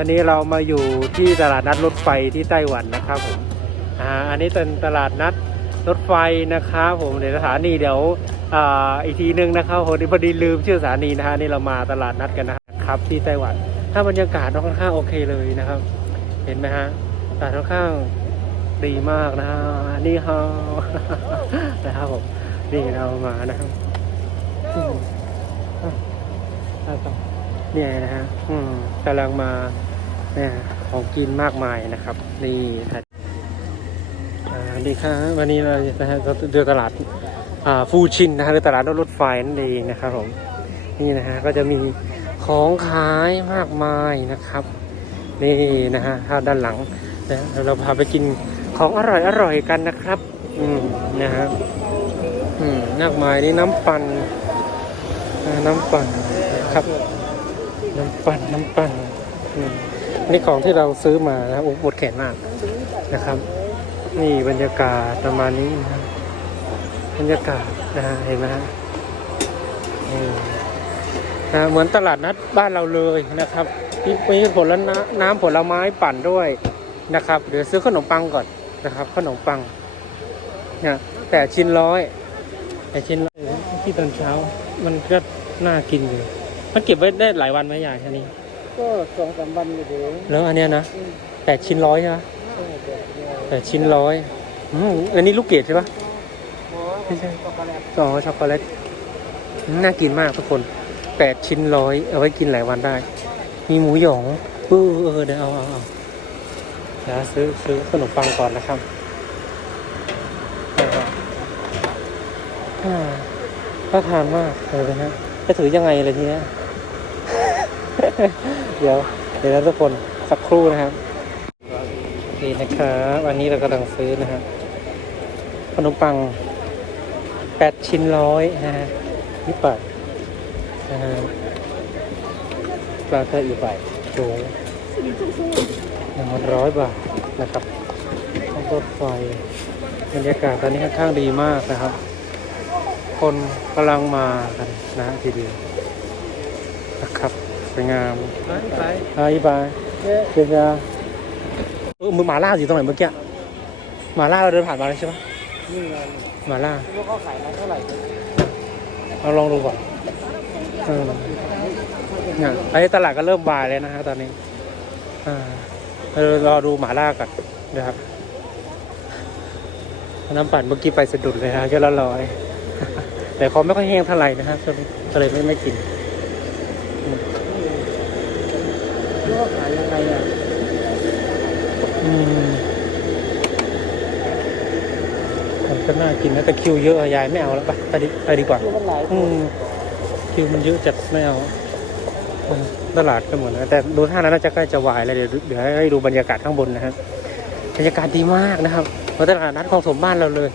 อันนี้เรามาอยู่ที่ตลาดนัดรถไฟที่ไต้หวันนะครับผมอ่าอันนี้เป็นตลาดนัดรถไฟนะครับผมเดี๋ยวสถานีเดี๋ยวอ่าอีกทีนึงนะครับผมพอดีลืมชื่อสถานีนะฮะนี่เรามาตลาดนัดกันนะครับที่ไต้หวัน ถ้าบรรยากาศค่อนข้างโอเคเลยนะครับ เห็นไหมฮะอากาศค่อนข้างดีมากนะฮะนี่ฮะนะครับผมนี่เรามานะครับเนี่ยนะฮะอืมกำลังมา เนี่ยของกินมากมายนะครับ นี่ครับดีครับวันนี้เราจะเดินตลาดฟูชินนะฮะหรือตลาดรถไฟนั่นเองนะครับผมนี่นะฮะก็จะมีของขายมากมายนะครับ นี่นะฮะถ้าด้านหลังนะเดี๋ยวเราพาไปกินของอร่อยอร่อยๆกันนะครับ อืมนะฮะอืมมากมายนี่น้ำปั่นน้ำปั่นครับ น้ำปั่นน้ำปั่นอืม นี่ของที่เราซื้อมานะครับโอ้หมดแขนมากนะครับ นี่บรรยากาศประมาณนี้นะครับบรรยากาศนะฮะเห็นไหมฮะนะเหมือนตลาดนัดบ้านเราเลยนะครับมีผลละน้ำน้ำผลไม้ปั่นด้วยนะครับ เดี๋ยวซื้อขนมปังก่อนนะครับ ขนมปังนี่แต่ชิ้นร้อยแต่ชิ้นร้อยที่ตอนเช้า มันก็น่ากินอยู่มันเก็บไว้ได้หลายวันไหมยายอันนี้ ก็สองสามวันอยู่เดี๋ยวแล้วอันเนี้ยนะแปดชิ้นร้อยใช่ไหมแปดชิ้นร้อยอืมอันนี้ลูกเกดใช่ปะไม่ใช่ช็อกโกแลตอ๋อช็อกโกแลตอืมน่ากินมากทุกคนแปดชิ้นร้อยเอาไว้กินหลายวันได้ มีหมูหยองเออเออเดี๋ยวเอาเอาเอาเดี๋ยวซื้อซื้อขนมปังก่อนนะครับอ่าน่าทานมากเลยนะฮะจะถือยังไงเลยทีเนี้ย เดี๋ยวเดี๋ยวนะทุกคนสักครู่นะครับนี่นะครับอันนี้เรากำลังซื้อนะฮะขนมปังแปดชิ้นร้อยนะฮะนี่ปัดนะฮะปลาเทอีใบโจหนึ่งร้อยบาทนะครับท้องรถไฟบรรยากาศตอนนี้ค่อนข้างดีมากนะครับ คนกำลังมากันนะฮะทีเดียวนะครับ สวยงามไปไปอ่าอีบายเอ๊ะเดี๋ยวจะเออมือหมาล่าอยู่ตรงไหนเมื่อกี้หมาล่าเราเดินผ่านมาแล้วใช่ปะนี่ไงหมาล่าคิดว่าเขาขายมาเท่าไหร่เราลองดูก่อนเออเนี่ยไปตลาดก็เริ่มบ่ายเลยนะฮะตอนนี้ อ่าเรารอดูหมาล่ากันนะครับน้ำปั่นเมื่อกี้ไปสะดุดเลยฮะแค่ละร้อย แต่เขาไม่ค่อยแห้งเท่าไหร่นะครับก็เลยไม่ไม่กิน คิดว่าขา ยยังไงอะอืมมันก็น่ากินนะแต่คิวเยอะอะยายไม่เอาแล้วไปไปดีไปดีกว่าคิดว่าหลายอืมคิวมันเยอะจัดไม่เอาอืมตลาดก็หมดแล้วแต่ดูท่านั้นน่าจะใกล้จะวายแล้วเดี๋ยวเดี๋ยวให้ดูบรรยากาศข้างบนนะครับบรรยากาศดีมากนะครับเหมือนตลาดนัดของสมบ้านเราเลย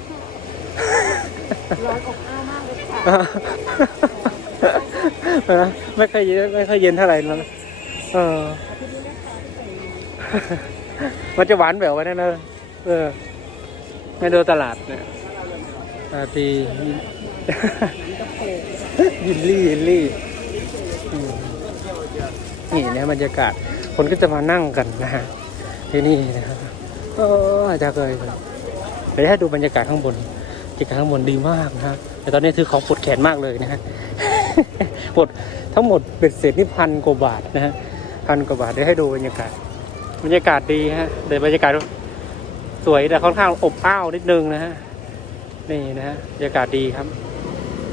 ร้อนอบอ้าวมากเลยค่ะไม่ค่อยเย็นไม่ค่อยเย็นเท่าไหร่แล้วนะเออ มันจะหวานแบบว่านั่นนะเออ ไม่ดูตลาดเนี่ยอาตียินลี่ยินลี่อืมนี่นะบรรยากาศ คนก็จะมานั่งกันนะฮะที่นี่นะครับโอ้อาจจะเคยไปให้ดูบรรยากาศข้างบนบรรยากาศข้างบนดีมากนะฮะแต่ตอนนี้ถือของปวดแขนมากเลยนะฮะปวดทั้งหมดเป็นเศษนี่พันกว่าบาทนะฮะพันกว่าบาทเดี๋ยวให้ดูบรรยากาศ บรรยากาศดีฮะแต่บรรยากาศสวยแต่ค่อนข้างอบอ้าวนิดนึงนะฮะนี่นะฮะบรรยากาศดีครับ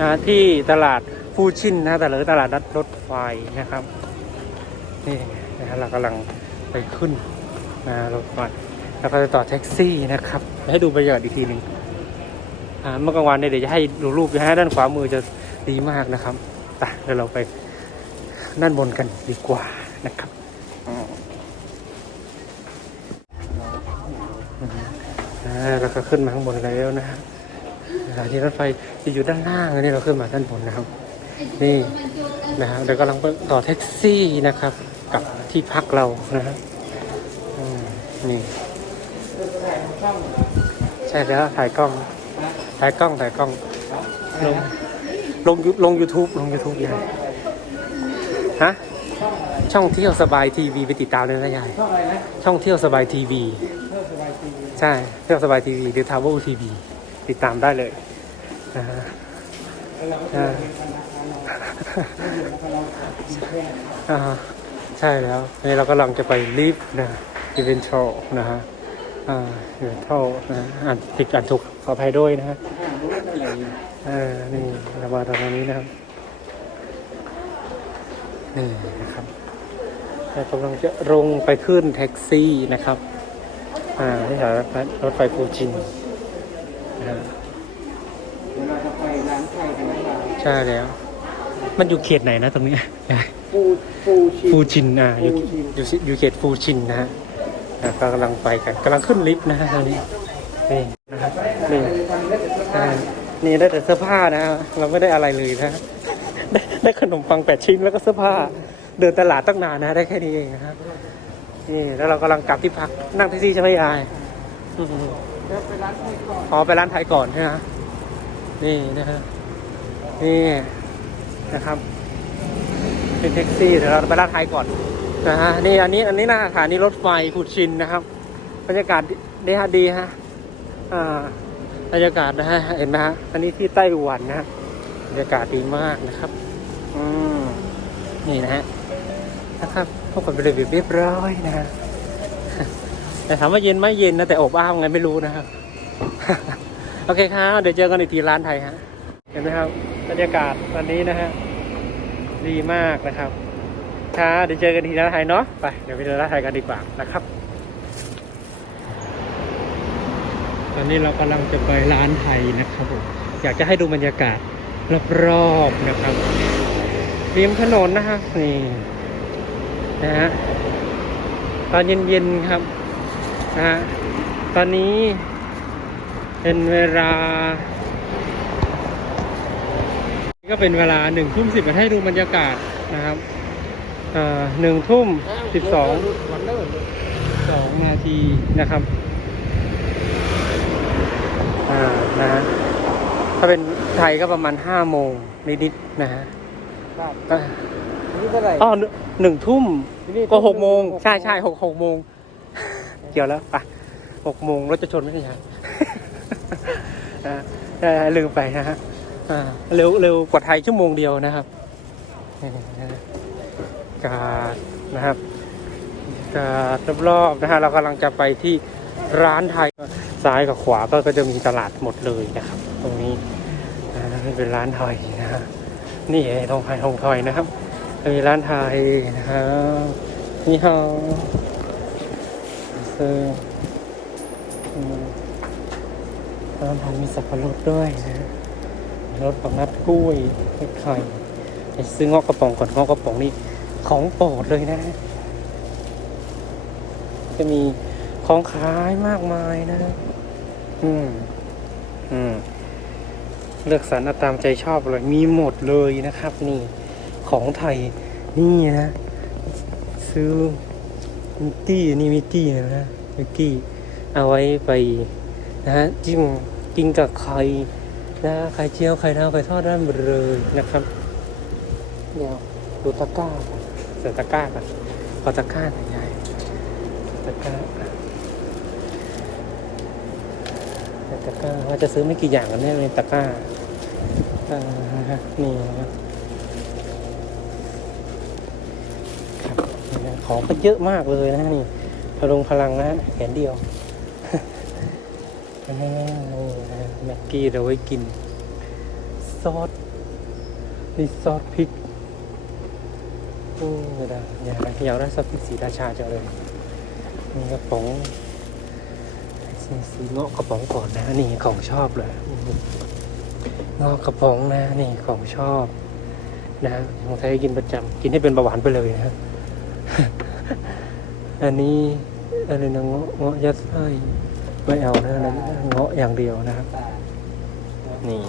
นะที่ตลาดฟูชินนะแต่หรือตลาดนัดรถไฟนะครับนี่นะฮะเรากำลังไปขึ้นนะรถไฟแล้วก็จะต่อแท็กซี่นะครับ ให้ดูบรรยากาศอีกทีหนึ่งอ่าเมื่อกลางวันเนี่ยเดี๋ยวจะให้ดูรูปนะฮะด้านขวามือจะดีมากนะครับไปเดี๋ยวเราไปด้านบนกันดีกว่านะครับ อ่าเราก็ขึ้นมาข้างบนแล้วนะครับสถานีรถไฟจะอยู่ด้านล่างอันนี้เราขึ้นมาด้านบนนะครับ นี่นะครับเดี๋ยวกำลังต่อแท็กซี่นะครับ กับที่พักเรานะฮะอืมนี่ใช่แล้วถ่ายกล้อง ถ่ายกล้องถ่ายกล้องลงลงยูลงยูทูบลงยูทูบยังฮะช่องเที่ยวสบายทีวีไปติดตามเลยนะยายช่องเที่ยวสบายทีวี ใช่เที่ยวสบายทีวีหรือทาวเวลทีวีติดตามได้เลยนะฮะใช่แล้วนี่เรากำลังจะไปลิฟต์นะอีเวนทัลนะฮะอ่าอีเวนทัลนะฮะอ่านผิดอ่านถูกขออภัยด้วยนะฮะห้างรู้อะไรอยู่เออนี่เรามาตรงนี้นะครับนี่นะครับเรากำลังจะลงไปขึ้นแท็กซี่นะครับ อ่าที่สถานีรถไฟฟูจินนะฮะเดี๋ยวเราจะไปร้านไทยกันนะครับใช่แล้ว มันอยู่เขตไหนนะตรงนี้ ฟูฟูชิฟูจินอะอยู่ฟูจินอยู่อยู่เขตฟูจินนะฮะอะก็กำลังไปกันกำลังขึ้นลิฟต์นะฮะตอนนี้นี่นะครับนี่อ่านี่ได้แต่เสื้อผ้านะฮะเราไม่ได้อะไรเลยนะฮะได้ได้ขนมปังแปดชิ้นแล้วก็เสื้อผ้า เดินตลาดตั้งนานนะ ได้แค่นี้เองนะครับ นี่แล้วเรากำลังกลับที่พักนั่งแท็กซี่ใช่ไหมยายอืมเดี๋ยวไปร้านไทยก่อนอ๋อไปร้านไทยก่อนใช่ไหมฮะนี่นะฮะนี่นะครับ เป็นแท็กซี่เดี๋ยวเราไปร้านไทยก่อนนะฮะนี่อันนี้อันนี้นะสถานีรถไฟขุดชินนะครับบรรยากาศดีฮะดีฮะอ่าบรรยากาศนะฮะเห็นไหมฮะอันนี้ที่ไต้หวันนะฮะบรรยากาศดีมากนะครับ อืมนี่นะฮะนะครับ พวกคนเป็นระเบียบเรียบร้อยนะฮะแต่ถามว่าเย็นไหมเย็นนะแต่อบอ้าวไงไม่รู้นะครับ โอเคครับเดี๋ยวเจอกันอีกทีร้านไทยฮะเห็นไหมครับบรรยากาศวันนี้นะฮะดีมากนะครับค่ะเดี๋ยวเจอกันที่ร้านไทยเนาะไปเดี๋ยวไปดูร้านไทยกันดีกว่านะครับ ตอนนี้เรากำลังจะไปร้านไทยนะครับผมอยากจะให้ดูบรรยากาศรอบๆนะครับริมถนนนะฮะนี่ นะฮะตอนเย็นๆครับนะฮะตอนนี้เป็นเวลา ก็เป็นเวลาหนึ่งทุ่มสิบให้ดูบรรยากาศนะครับหนึ่งทุ่มสิบสองวันเลิศสองนาทีนะครับอ่านะฮะถ้าเป็นไทยก็ประมาณห้าโมงนิดๆนะฮะครับก็นี่เท่าไหร่อ๋อหนึ่งทุ่ม ที่นี่ก็หกโมงหกใช่ใช่หกหกโมงเกี่ยวแล้วไปหกโมงรถจะชนไม่ใช่ฮะอ่าเออลืมไปนะฮะอ่าเร็วเร็วกว่าไทยชั่วโมงเดียวนะครับนี่นะฮะกาดนะครับกาดรอบๆนะฮะเรากำลังจะไปที่ร้านไทยซ้ายกับขวาก็ก็จะมีตลาดหมดเลยนะครับ ตรงนี้อ่านี่เป็นร้านไทยนะฮะนี่ไอ้ทองไทยทองไทยนะครับ มีร้านไทยนะครับนี่ฮาวซึ่งอืมร้านไทยมีสับปะรดด้วยนะรสของนัดกล้วยไข่ไปซื้องอกกระป๋องก่อนงอกกระป๋องนี่ของโปรดเลยนะ จะมีของขายมากมายนะ อืม อืม เลือกสรรตามใจชอบเลย มีหมดเลยนะครับนี่ ของไทยนี่นะซื้อมิกกี้นี่มิกกี้นะมิกกี้เอาไว้ไปนะฮะจิ้มกินกับไข่นะไข่เจียวไข่ดาวไข่ทอดได้หมดเลยนะครับเดี๋ยวดูตะกร้าก่อนเสียตะกร้าก่อนขอตะกร้าหน่อยยายตะกร้าตะกร้าว่าจะซื้อไม่กี่อย่างกันแน่เลยตะกร้านะฮะนี่นะครับนี่นะ ของก็เยอะมากเลยนะนี่พลุงพลังนะแขนเดียวนี่แม็กกี้เราไว้กิน ซอสนี่ซอสพริกโอ้ยได้อยากได้อยากได้ซอสพริกสีราชาจังเลยนี่กระป๋องสีสีเงาะกระป๋องก่อนนะ นี่ของชอบเลยเงาะกระป๋องนะ นี่ของชอบนะของไทยกินประจำกินให้เป็นเบาหวานไปเลยนะ อันนี้อะไรนะเงาะเงาะยัดไส้ไม่เอานะนะเงาะอย่างเดียวนะครับ นี่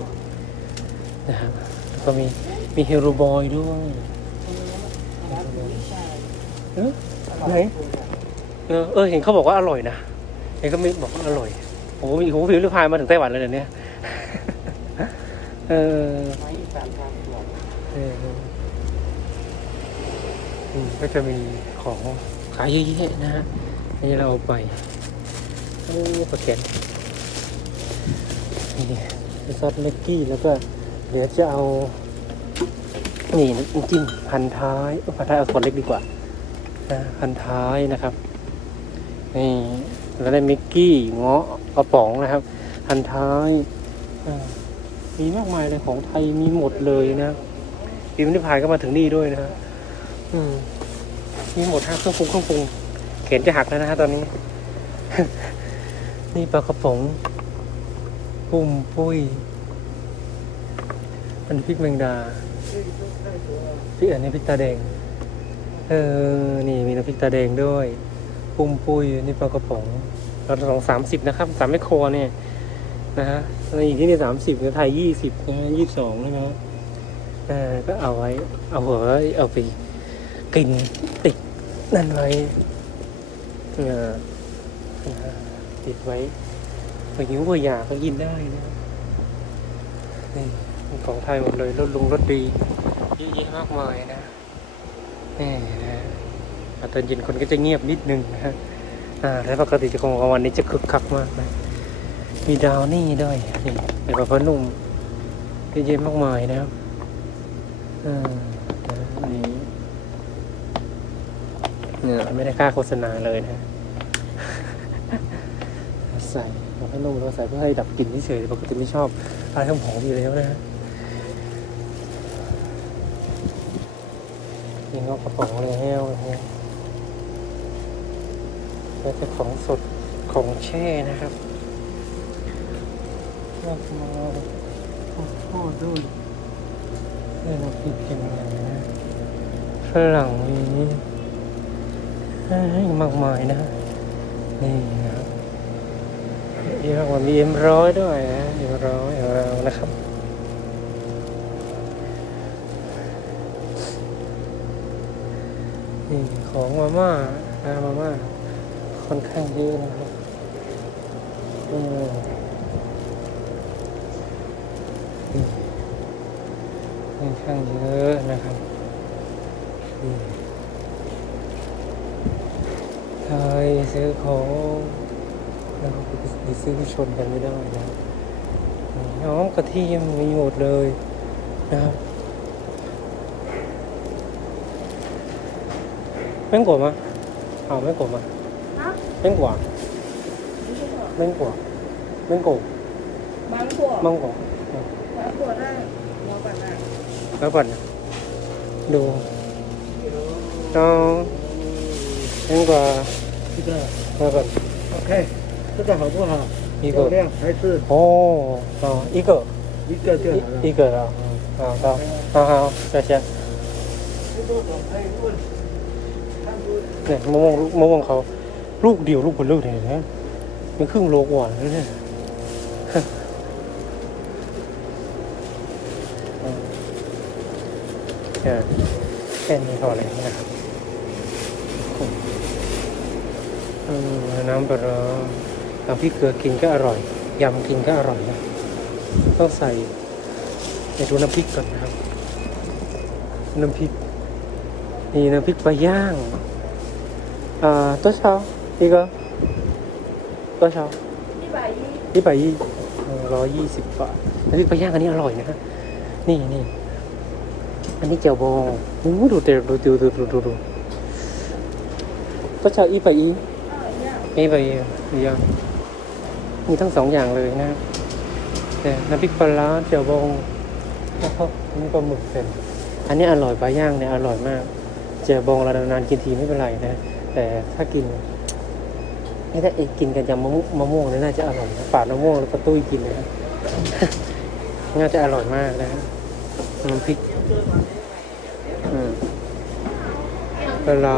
นะครับแล้วก็มีมีเฮโรบอยด้วยเอ๊ะไหนเออเออ เห็นเขาบอกว่าอร่อยนะเห็นก็ไม่บอกว่าอร่อยโอ้โหมีหูผิวลิพายมาถึงไต้หวันเลยเดี๋ยวนี้เออ นทางสวนเอออืมก็จะมีของขายเยอะแยะนะฮะนี่เราเอาไปโอ้ประเก็ตนี่ซอสเมกกี้แล้วก็เดี๋ยวจะเอา นี่น้ำจิ้มพันท้ายพันท้ายเอาส่วนเล็กดีกว่านะพันท้ายนะครับนี่แล้วได้มิกกี้เงาะกระป๋องนะครับ พันท้ายมีมากมายเลยของไทยมีหมดเลยนะพิมพ์นิพายก็มาถึงนี่ด้วยนะ ฮะอืมมีหมดฮะเครื่องปรุงเครื่องปรุงเข็นจะหักแล้วนะฮะตอนนี้ นี่ปลากระป๋องปุ้มปุ้ยอันนี้พริกแมงดาพริกอันนี้พริกตาแดง เออ นี่มีน้ำพริกตาแดงด้วย ปุ้มปุ้ยนี่ปลากระป๋องเราสองสามสิบนะครับสามแมโครเนี่ยนะฮะแล้วอีกที่นี่สามสิบไทยยี่สิบนะฮะยี่สิบสองใช่ไหมฮะเออก็เอาไว้ เอาหัวเอาไป กินติดนั่นไว้เออนะฮะติดไว้พอหิวพออยากก็กินได้นะนี่ของไทยหมดเลยรสลุงรสดีเยอะแยะมากมายนะนี่นะฮะอะตอนเย็นคนก็จะเงียบนิดนึงนะฮะอ่าแล้วปกติจะของวันนี้จะคึกคักมากนะมีดาวนี่ด้วยนี่ในปลาพนุ่มเยอะแยะมากมายนะครับอ่านี่ เนี่ยไม่ได้ค่าโฆษณาเลยนะใส่ปลาพนุ่มเราใส่เพื่อให้ดับกลิ่นเฉยๆปกติไม่ชอบอะไรหอมๆอยู่แล้วนะฮะมีงอกกระป๋องแล้วนะฮะแล้วจะของสดของแช่นะครับมากมายข้าวโพดด้วยนี่เราคิดกันยังไงนะฝรั่งมีให้ มากมายนะนี่นะครับเยอะกว่ามีเอ็มร้อยด้วยนะเอ็มร้อยของเรานะครับนี่ของมาม่านะมาม่าค่อนข้างเยอะนะครับอืมค่อนข้างเยอะนะครับอืม ยซื้อของแล้วไปซื้อชนกันไม่ได้นะน้องกระเทียมมีหมดเลยนะครับเป็นกว่ามั้เอาไม่กว่ามั้เป็นกว่าเป็นกว่าเป็นกว่ามังกว่ามังกว่ามังกว่าได้แล้วก่อนนะแล้วก่อนนะดูน้องเป็นกว่า Các bạn. OK，这个好不好？一个。漂亮还是哦，哦，一个，一个就好了。一一个啊。好好，好好，谢谢。这个我可以问，看不 เนี่ยมะม่วงมะม่วงเขาลูกเดียวลูกเบนลูกเลยนะมันครึ่งโลกว่าแล้วเนี่ย เออแค่นี้พอเลยนะครับ น้ำปลาเอาพริกเกลือกินก็อร่อย ยำกินก็อร่อยนะต้องใส่ไปดูน้ำพริกก่อนนะครับ น้ำพริก นี่น้ำพริกปลาย่าง อ่าตัวเช้าอีกตัวเช้านี่ไปยี่ร้อยยี่สิบบาทน้ำพริกปลาย่างอันนี้อร่อยนะฮะนี่นี่อันนี้เจียวบองดูดูดูดูดูดูดูตัวเช้าอีไปยี่ มีใบเดียวมีทั้งสองอย่างเลยนะแต่น้ำพริกปลาเจียวบองแล้วก็นี่ปลาหมึกเป็นอันนี้อร่อยปลาย่างเนี่ยอร่อยมาก เจียวบองเรานานกินทีไม่เป็นไรนะ แต่ถ้ากินนี่ถ้าเอกกินกันยำมะม่วงมะม่วงนี่น่าจะอร่อยนะปาดมะม่วงแล้วก็ตุ้ยกินนะน่าจะอร่อยมากนะน้ำพริกอืมปลา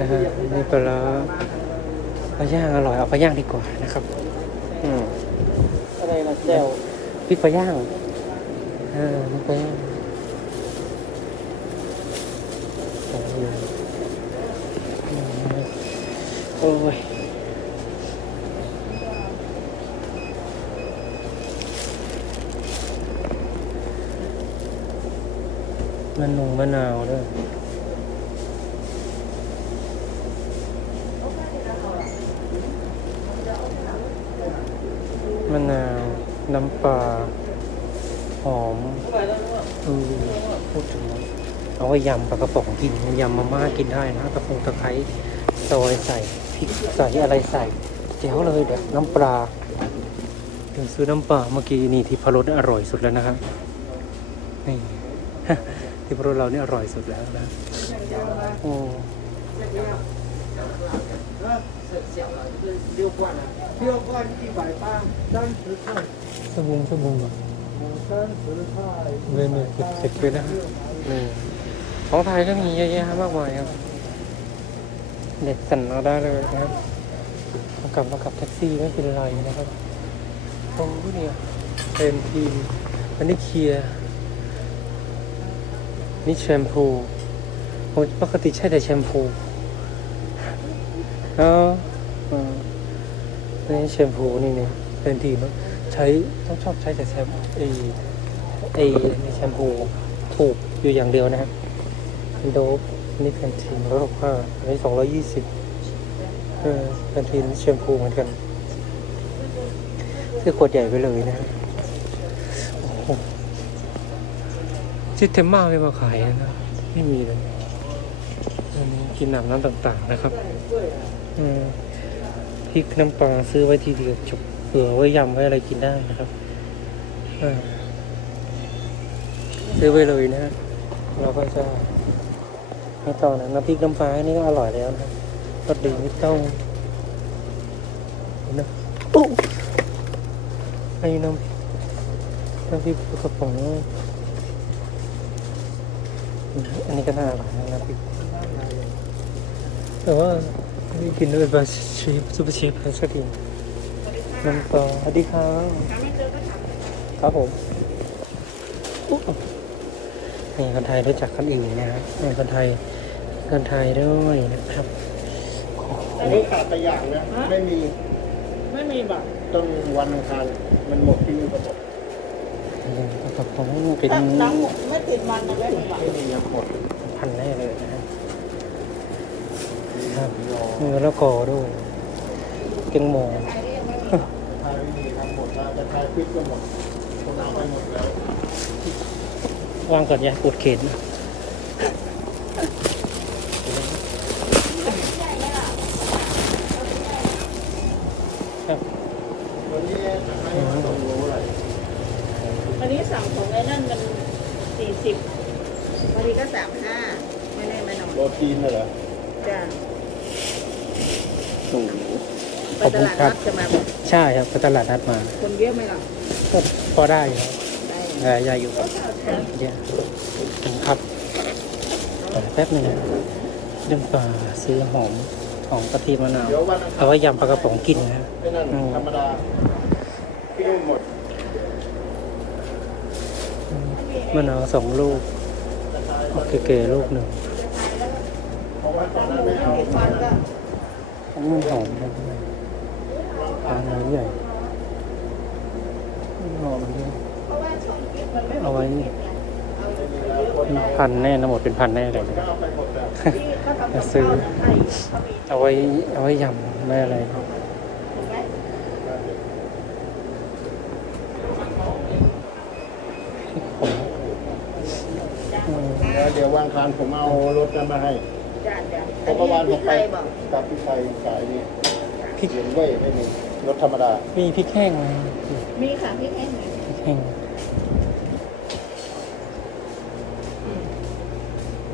นะฮะนี่ปลาร้าปลาย่างอร่อยเอาปลาย่างดีกว่านะครับอืมอะไรล่ะแจ่วพริกปลาย่างเออพริกปลาย่างโอ้โหโอ้ยมันนงมะนาวด้วย มะนาว น้ำปลาหอมเออพูดถึงเอาไว้ยำปลากระป๋องกินยำมาม่ากินได้นะกระพงตะไคร้ซอยใส่พริกใส่อะไรใส่เจ๋วเลยเดี๋ยวน้ำปลาเดี๋ยวซื้อน้ำปลาเมื่อกี้นี่ที่พะรสอร่อยสุดแล้วนะครับนี่ที่พะรสเราเนี่ยอร่อยสุดแล้วนะโอ้ 六罐啊，六罐一百八，三十块， สบุงสบุงอ่ะ 三十块。 เว้ยเนี่ยเสร็จเลยนะนี่ของไทยก็มีเยอะแยะมากมายครับ เด็ดสั่นเราได้เลยนะครับมากลับมากับแท็กซี่ไม่เป็นไรนะครับโอ้เนี่ยเป็นทีมอันนี้เคลียร์นี่แชมพูโอ้ยปกติใช้แต่แชมพู เออเอนี่แชมพูนี่เนี่ยเป็นทีมใช้ต้องชอบใช้แต่แชมพูไอไอแชมพูถูกอยู่อย่างเดียวนะครับโดบนี่แพนทีนร้อยหกห้าอันนี้สองร้อยยี่สิบเออแพนทีนแชมพูเหมือนกันซื้อขวดใหญ่ไปเลยนะฮะโอ้โหซิเทมมาไม่มาขายนะ ไม่มีเลยอันนี้กินน้ำน้ำต่างๆนะครับ อืมพริกน้ำปลาซื้อไว้ทีเดียวจบเผื่อไว้ยำไว้อะไรกินได้นะครับซื้อไว้เลยนะฮะเราก็จะไม่ต้องนะน้ำพริกน้ำปลานี่ก็อร่อยแล้วนะรสดีไม่ต้องนะโอ้ไอ้น้ำน้ำพริกกระป๋องอันนี้ก็น่าอร่อยนะน้ำพริกแต่ว่า ไม่กินด้วยบาชีฟซูเปอร์ชีฟไอศกรีมน้ำปลาสวัสดีครับครับผมอุ๊ยนี่คนไทยรู้จักคนอื่นนะครับนี่คนไทยคนไทยด้วยนะครับอันนี้ขาดแต่อย่างนะ ไม่มี ไม่มีบัตรต้องวันอังคารมันหมดที่นี่ก็หมดนี่กระป๋องเป็นถ้าน้ำหมดไม่ติดมันนะไม่มีบัตรไม่มียังหมดพันแน่เลยนะ ครับครับมีมะละกอด้วยเกียงหมอไทยไม่มีทำหมดแล้วแต่ไทยพริกก็หมดคนเอาไปหมดแล้ววางก่อนอย่าปวดเข็นครับวันนี้ไทยมาส่งโลอะไรวันนี้สั่งของไอ้นั่นมันสี่สิบวันนี้ก็สามห้าไม่แน่ไม่นอนโรตีนน่ะเหรอจ้ะ โอ้โหไปขอบตคุณลาดครันับดจะมาใช่ครับไปตลาดนัดมาคนเยอะไหมล่ะก็พอได้ครับได้ยายอยู่ครับเดี๋ยวครับเดี๋ยวแป๊บหนึงนะเรื่องปลาซื้อหอมหอมกะทิมะนาว เดี๋ยววันอังคารเอาไว้ยำปลากระป๋องกินนะฮะไม่นั่นอืม ธรรมดาพริกไม่หมดมะนาวสองลูกเอาเก๋ๆลูกหนึ่งเพราะว่าตอนนั้นไม่เอา เห็นฟันก็อันนี้ มันหอมเลยปลาเนื้อใหญ่หอมเลยเอาไว้พันแน่นะหมดเป็นพันแน่เลยจะซื้อ เอาไว้เอาไว้ยำไม่อะไรเดี๋ยววางคานผมเอารถกันมาให้ พอันราะเมื่อวานนี้ผพี่มไทไปยบอกกับพี่ชัยสายนี่พริกเห็นเว้ยไม่มีรถธรรมดามีพริกแห้งไหมมีค่ะพี่แห้งไหมพริกแห้ง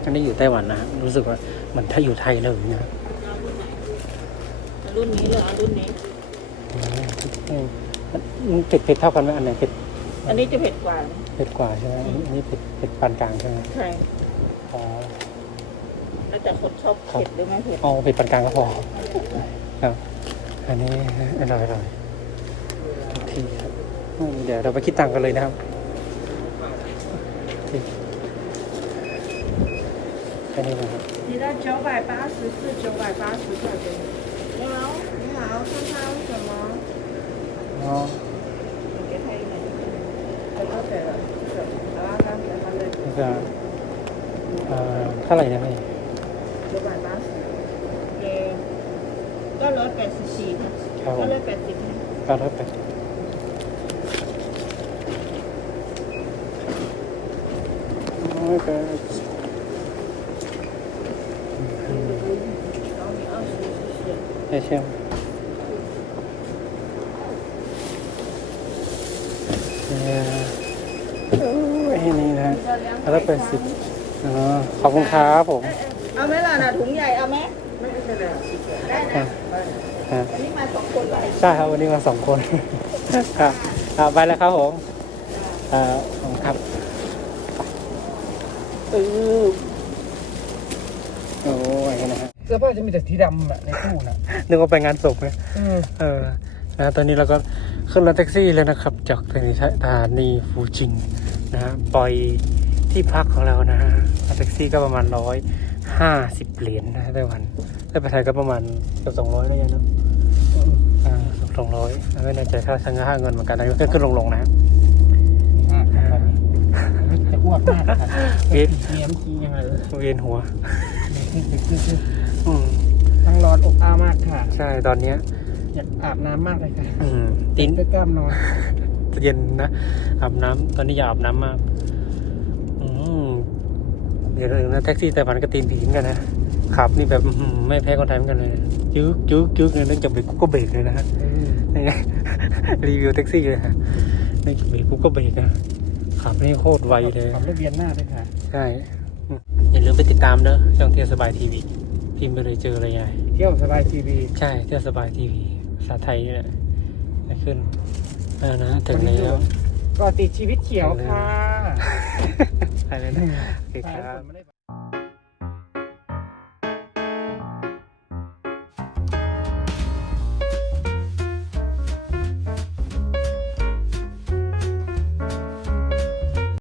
อันนี้อยู่ไต้หวันนะฮะรู้สึกว่าเหมันถ้าอยู่ไทยเลยนะรุ่นนี้เลยเอารุ่นนี้อืมพริกแห้งมันเผ็ดเผ็ดเท่ากันไหมอันไหนเผ็ดอันนี้จะเผ็ดกว่า เผ็ดกว่าใช่ไหมอันนี้เผ็ดเผ็ดปานกลางใช่ไหมใช่อ๋อ แล้วแต่คนชอบเผ็ดหรือไม่เผ็ด เอาเผ็ดปานกลางก็พอครับ อันนี้อร่อยอร่อยทุกทีครับอืมเดี๋ยวเราไปคิดตังค์กันเลยนะครับโอเคแค่นี้นะครับ 你的九百八十是九百八十块钱。你好，你好，看他什么？ อ๋อ 你给他一点。我都给了，这个，然后他给他的。 นี่ก็ อ่าเท่าไหร่นะพี่ เดี๋ยวก่อนนะเอ่อก็ร้อยแปดสิบสี่ค่ะครับผก็มร้อยแปดสิบนะเก้าร้อยแปดร้อยแปดเอามีเอาสี่สิบสี่ใช่ใช่ไหมเนี่ยโอ้ยนี่นะร้อยแปดสิบ อ๋อขอบคุณครับผม เอาไหมล่ะนะถุงใหญ่เอาไหมไม่เป็นไรได้อะนะอะวันนี้มาสองคนเลยใช่ครับวันนี้มาสองคนครับอ่าไปแล้วครับผมอ่าขอบคุณครับเออโอ้ยนะฮะเสื้อผ้าจะมีแต่สีดำอะในตู้น่ะนึกว่าไปงานศพไงเออเออนะตอนนี้เราก็ขึ้นรถแท็กซี่เลยนะครับ จากสถานีฟูจิงนะฮะปล่อยที่พักของเรานะฮะรถแท็กซี่ก็ประมาณร้อย ห้าสิบเหรียญนะไต้หวันถ้าไปไทยก็ประมาณเกือบสองร้อยได้ยังเนาะอ่าสองร้อยไม่แน่ใจค่าช่างค่าเงินเหมือนกันนะก็ขึ้นลงๆนะอ่าครับจะอ้วกมากค่ะเวียนเมียมทียังไงเวียนหัวอืมทั้งร้อนอบอ้าวมากค่ะ ใช่ตอนเนี้ยอยากอาบน้ำมากเลยค่ะอืมตีนไปกล้ามนอนเย็นนะอาบน้ำตอนนี้อยากอาบน้ำมากอืม เดี๋ยวนะแท็กซี่แต่มันก็ตีนผีเหมือนกันนะขับนี่แบบอื้อหือไม่แพ้คนไทยเหมือนกันเลยจึ๊กจึ๊กจึ๊กเลยนั่นจะเบรกกูก็เบรกเลยนะฮะเออนี่ไงรีวิวแท็กซี่เลยฮะนี่จะเบรกกูก็เบรกนะขับนี่โคตรไวเลยขับรถเบียนหน้าด้วยค่ะใช่อืมอย่าลืมไปติดตามเด้อช่องเที่ยวสบายทีวีพิมพ์ไปเลยเจออะไรไงเที่ยวสบายทีวีใช่เที่ยวสบายทีวีภาษาไทยนี่แหละจะขึ้นเออนะถึงแล้วก็ติดชีวิตเขียวค่ะ ไปเลยนะโอเคครับ